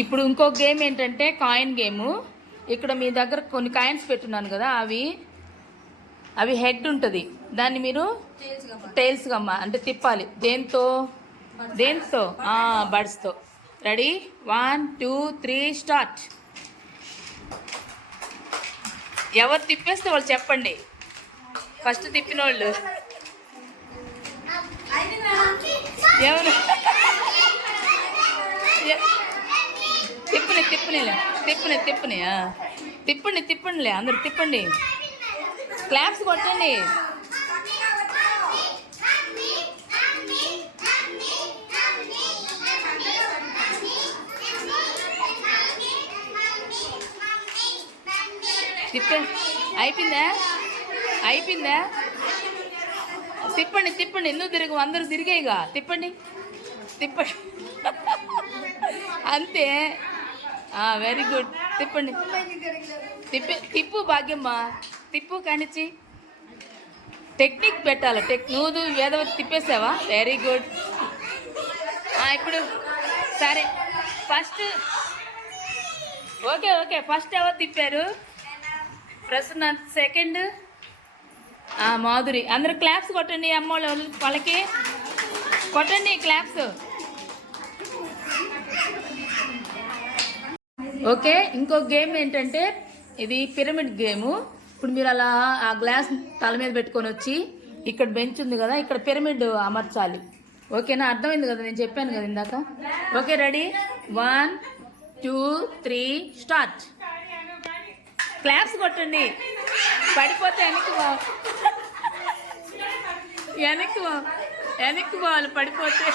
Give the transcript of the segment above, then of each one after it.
ఇప్పుడు ఇంకో గేమ్ ఏంటంటే కాయిన్ గేము. ఇక్కడ మీ దగ్గర కొన్ని కాయిన్స్ పెట్టున్నాను కదా, అవి హెడ్ ఉంటుంది, దాన్ని మీరు టైల్స్ గమ్మ అంటే తిప్పాలి. దేంతో బడ్స్తో. Ready, 1 2 3 start. ఎవరు తిప్పేస్తే వాళ్ళు చెప్పండి. ఫస్ట్ తిప్పిన వాళ్ళు ఎవరు? తిప్పండిలే అందరు తిప్పండి. క్లాప్స్ కొట్టండి. అయిపోయిందా? తిప్పండి. ఎందుకు తిరుగు, అందరూ తిరిగేగా. తిప్పండి. అంతే. Very good. తిప్పండి. తిప్పు భాగ్యమ్మ, తిప్పు కానిచ్చి. టెక్నిక్ పెట్టాలి. నువ్వు ఏదో తిప్పేసావా? Very good. ఇప్పుడు సరే, ఫస్ట్ ఓకే ఫస్ట్ ఎవరు తిప్పారు? ప్రసన్న. సెకండ్ మాధురి. అందరు క్లాప్స్ కొట్టండి. అమ్మ వాళ్ళకి కొట్టండి క్లాప్స్. ఓకే, ఇంకో గేమ్ ఏంటంటే ఇది పిరమిడ్ గేము. ఇప్పుడు మీరు అలా ఆ గ్లాస్ తల మీద పెట్టుకొని వచ్చి ఇక్కడ బెంచ్ ఉంది కదా, ఇక్కడ పిరమిడ్ అమర్చాలి. ఓకేనా? అర్థమైంది కదా, నేను చెప్పాను కదా ఇందాక. Okay, ready, 1 2 3 start. క్లాప్స్ కొట్టండి. పడిపోతే వెనక్కి పోవాలి. పడిపోతే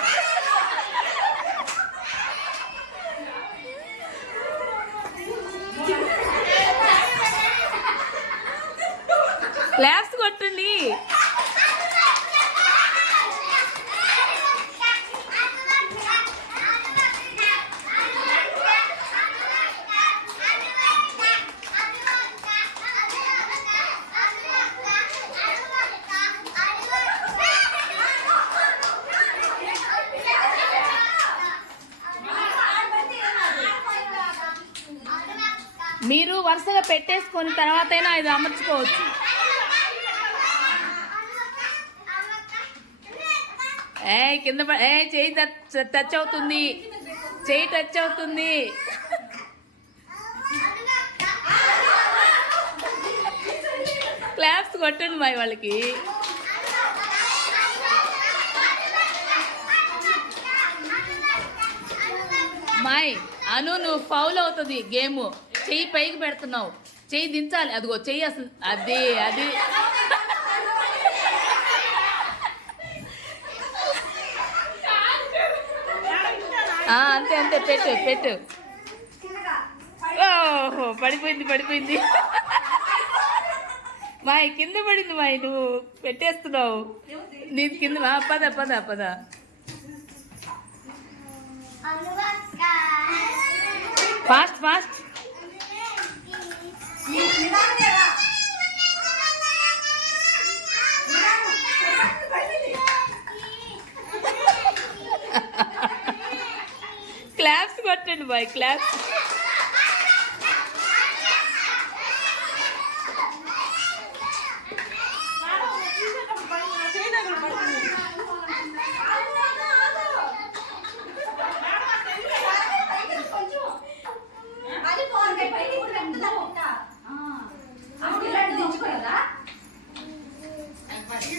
క్లాప్స్ కొట్టండి. మీరు వరుసగా పెట్టేసుకొని తర్వాత అయినా ఇది అమర్చుకోవచ్చు. కింద చెయ్యి టచ్ అవుతుంది. క్లాప్స్ కొట్టండి మా వాళ్ళకి. మాయ్ అను, నువ్వు ఫౌల్ అవుతుంది గేమ్. చెయ్యి పైకి పెడుతున్నావు, చెయ్యి దించాలి. అదిగో చెయ్యి అసలు అది అంతే పెట్టు. ఓహో, పడిపోయింది. మాయ్ కింద పడింది. మాయ్ నువ్వు పెట్టేస్తున్నావు. నీది కింద. పద. ఫాస్ట్. క్లాప్స్ కొట్టండి బాయ్, క్లాప్స్.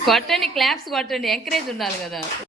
కొట్టండి, క్లాప్స్ కొట్టండి. ఎంకరేజ్ ఉండాలి కదా.